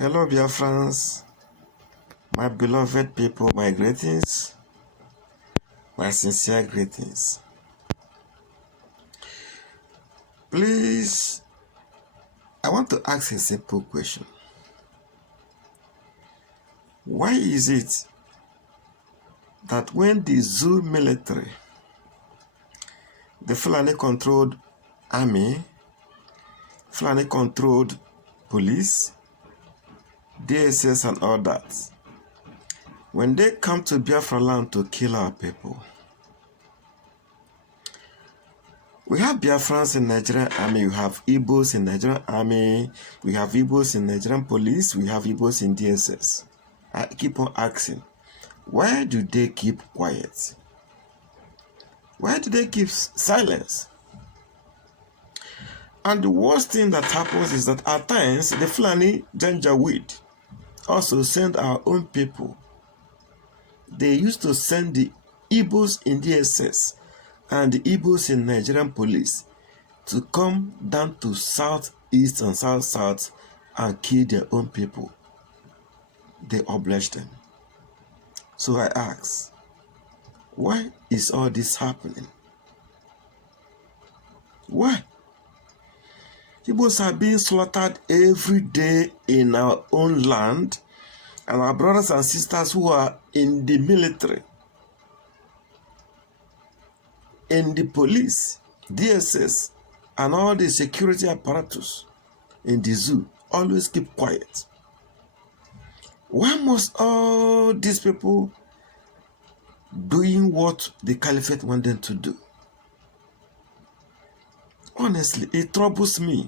Hello, dear friends, my beloved people, my greetings, my sincere greetings. Please, I want to ask a simple question. Why is it that when the Zoo military, the Fulani-controlled army, Fulani-controlled police, DSS and all that, when they come to Biafra land to kill our people, we have Biafrans in Nigerian army, we have Igbos in Nigerian army, we have Igbos in Nigerian police, we have Igbos in DSS. I keep on asking, why do they keep quiet? Why do they keep silence? And the worst thing that happens is that at times, the Fulani Janjaweed also send our own people. They used to send the Igbos in DSS and the Igbos in Nigerian police to come down to southeast and south and kill their own people. They oblige them. So I ask, why is all this happening? Why? Igbos are being slaughtered every day in our own land, and our brothers and sisters who are in the military, in the police, DSS, and all the security apparatus in the zoo always keep quiet. Why must all these people doing what the caliphate want them to do? Honestly, it troubles me.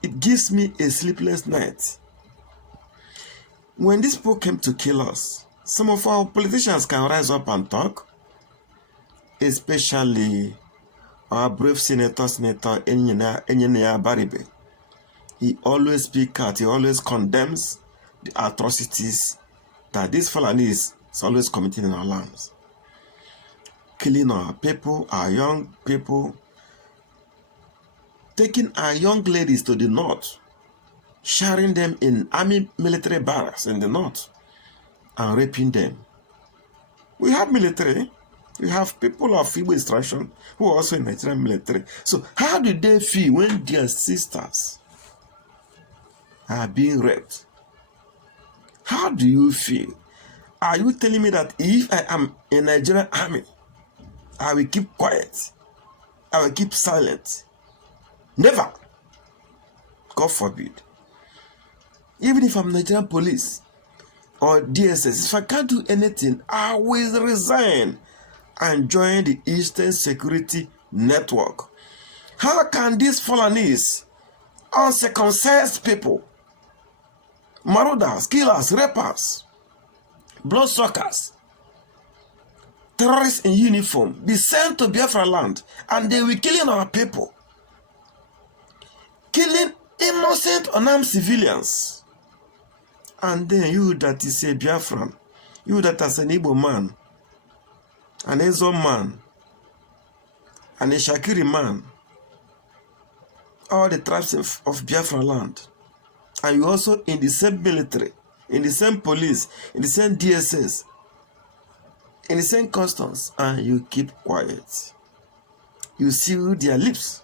It gives me a sleepless night. When these people came to kill us, some of our politicians can rise up and talk, especially our brave Senator Enyinnaya Baribe. He always speaks out, he always condemns the atrocities that these Fulanis is always committing in our lands. Killing our people, our young people, taking our young ladies to the north, sharing them in army military barracks in the north, and raping them. We have military, we have people of Igbo extraction who are also in Nigerian military. So how do they feel when their sisters are being raped? How do you feel? Are you telling me that if I am in Nigerian army, I will keep quiet? I will keep silent? Never. God forbid. Even if I'm Nigerian police or DSS, if I can't do anything, I will resign and join the Eastern Security Network. How can these Fulanis, uncircumcised people, marauders, killers, rappers, bloodsuckers, terrorists in uniform be sent to Biafra land and they will killing our people, killing innocent unarmed civilians? And then you that is a Biafran, you that is an Igbo man, an Ezo man, and a Shakiri man, all the tribes of Biafra land, and you also in the same military, in the same police, in the same DSS, in the same customs, and you keep quiet. You seal their lips.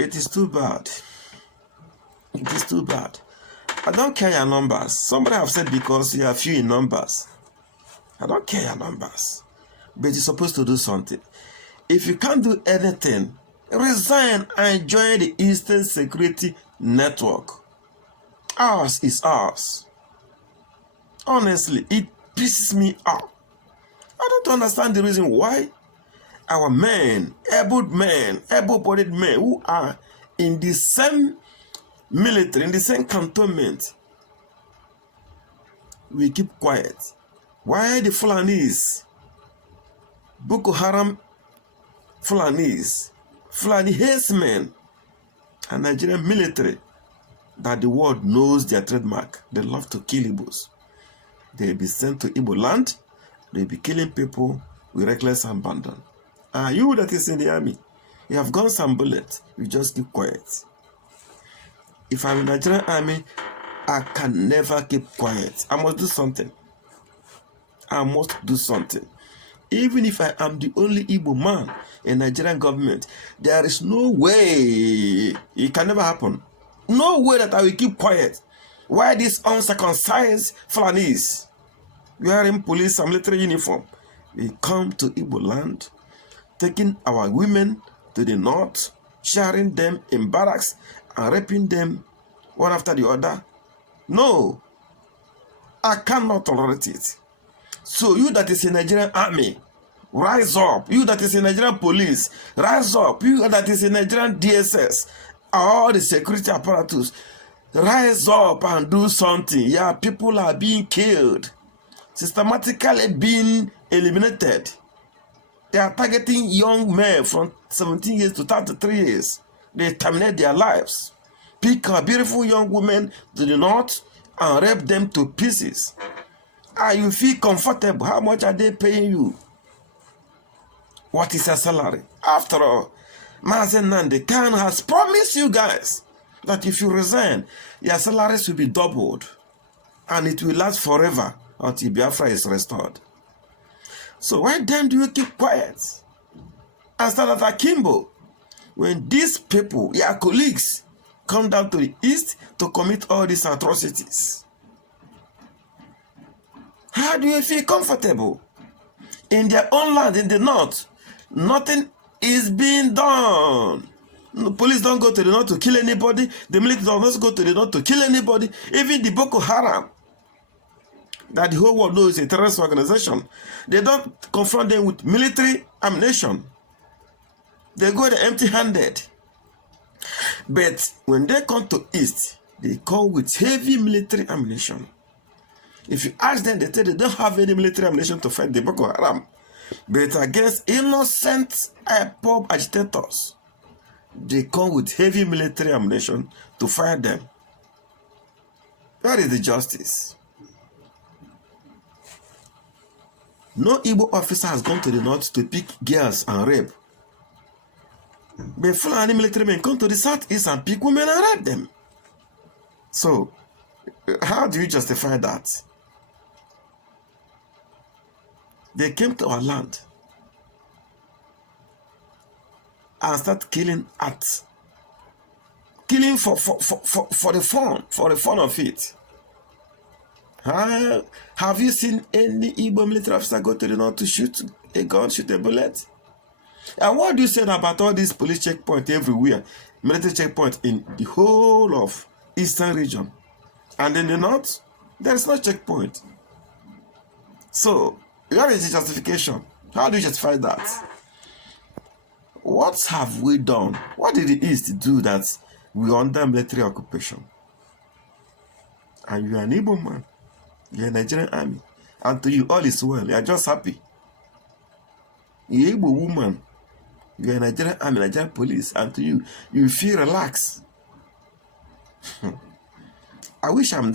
It is too bad. It is too bad. I don't care your numbers. Somebody have said because you are few in numbers. I don't care your numbers. But you're supposed to do something. If you can't do anything, resign and join the Eastern Security Network. Ours is ours. Honestly, it pisses me off. I don't understand the reason why our men, able-bodied men who are in the same military, in the same cantonment, we keep quiet. Why the Fulanis, Boko Haram Fulanis, Fulani herdsmen, and Nigerian military, that the world knows their trademark, they love to kill Igbos. They'll be sent to Igbo land, they'll be killing people with reckless abandon. And you that is in the army, you have guns and bullets, you just keep quiet. if I'm in the Nigerian army, I can never keep quiet. I must do something. I must do something. Even if I am the only Igbo man in Nigerian government, there is no way, it can never happen. No way that I will keep quiet. Why these uncircumcised Fulanis wearing police and military uniform? They come to Igbo land, taking our women to the north, sharing them in barracks and raping them one after the other. No, I cannot tolerate it. So you that is in Nigerian army, rise up. You that is in Nigerian police, rise up. You that is in Nigerian DSS, all the security apparatus, rise up and do something. Yeah, people are being killed, systematically being eliminated. They are targeting young men from 17 years to 33 years. They terminate their lives. Pick a beautiful young women to the north and rape them to pieces. And you feel comfortable. How much are they paying you? What is your salary? After all, Mazi Nnamdi Kanu has promised you guys that if you resign, your salaries will be doubled. And it will last forever until Biafra is restored. So why then do you keep quiet? And start at Akimbo. When these people, your colleagues, come down to the east to commit all these atrocities, how do you feel comfortable? In their own land, in the north, nothing is being done. The police don't go to the north to kill anybody. The military does not go to the north to kill anybody. Even the Boko Haram, that the whole world knows is a terrorist organization, they don't confront them with military ammunition. They go there empty-handed. But when they come to east, they come with heavy military ammunition. If you ask them, they say they don't have any military ammunition to fight the Boko Haram. But against innocent IPOB agitators, they come with heavy military ammunition to fight them. Where is the justice? No Igbo officer has gone to the north to pick girls and rape. But Fulani military men come to the southeast and pick women and rape them. So, how do you justify that? They came to our land and start killing at killing for the fun of it. Have you seen any Igbo military officer go to the north to shoot a gun, shoot a bullet? And what do you say about all these police checkpoints everywhere, military checkpoints in the whole of eastern region? And in the north, there is no checkpoint. So, what is the justification? How do you justify that? What have we done? What did the East do that we are under military occupation? And you are an Igbo man. You are a Nigerian army. And to you, all is well. You are just happy. You are an Igbo woman. You are a Nigerian army, Nigerian police. And to you, you feel relaxed. I wish I'm in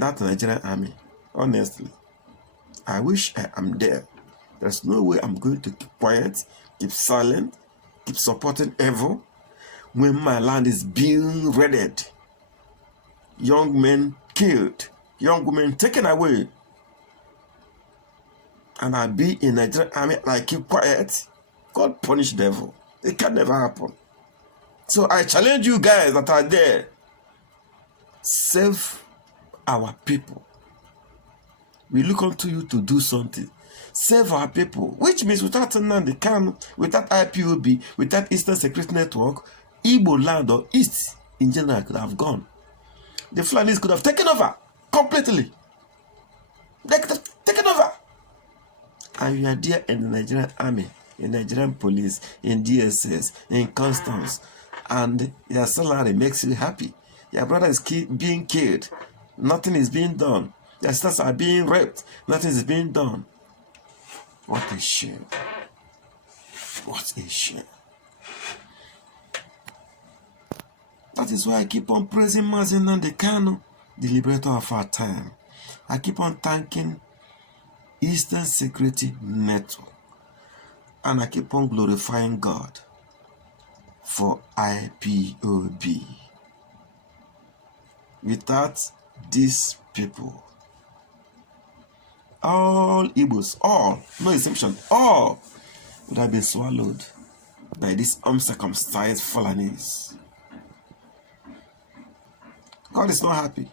that Nigerian army. Honestly. I wish I am there. There's no way I'm going to keep quiet, keep silent, keep supporting evil when my land is being raided. Young men killed, young women taken away. And I be in Nigerian army and I keep quiet. God punish devil. It can never happen. So I challenge you guys that are there. Save our people. We look unto you to do something. Save our people. Which means without Nnamdi Kanu, without IPOB, without Eastern Security Network, Igbo land or East in general could have gone. The Fulanis could have taken over completely. They could have taken over. And you are there in the Nigerian army, in Nigerian police, in DSS, in customs, and your salary makes you happy. Your brother is being killed. Nothing is being done. Your sisters are being raped. Nothing is being done. What a shame. What a shame. That is why I keep on praising Mazi Nnamdi Kanu, the liberator of our time. I keep on thanking Eastern Security Network. And I keep on glorifying God for IPOB. Without these people, all Igbos, all, no exception, all would have been swallowed by these uncircumcised Fulanis. God is not happy.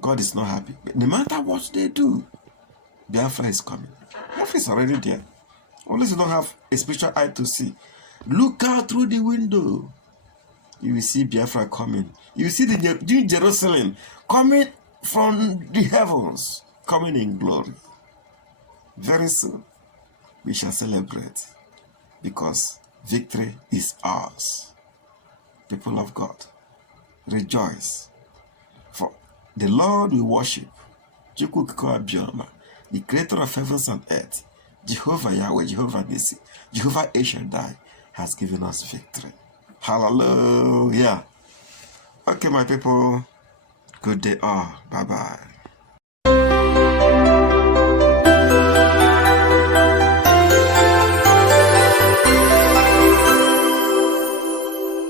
God is not happy. But no matter what they do, Biafra is coming. Biafra is already there. Unless you don't have a spiritual eye to see. Look out through the window. You will see Biafra coming. You will see the New Jerusalem coming from the heavens, coming in glory. Very soon, we shall celebrate because victory is ours. People of God, rejoice. For the Lord we worship, the creator of heavens and earth, Jehovah Yahweh, Jehovah Nissi, Jehovah El Shaddai, has given us victory. Hallelujah. Okay, my people, good day all. Bye-bye.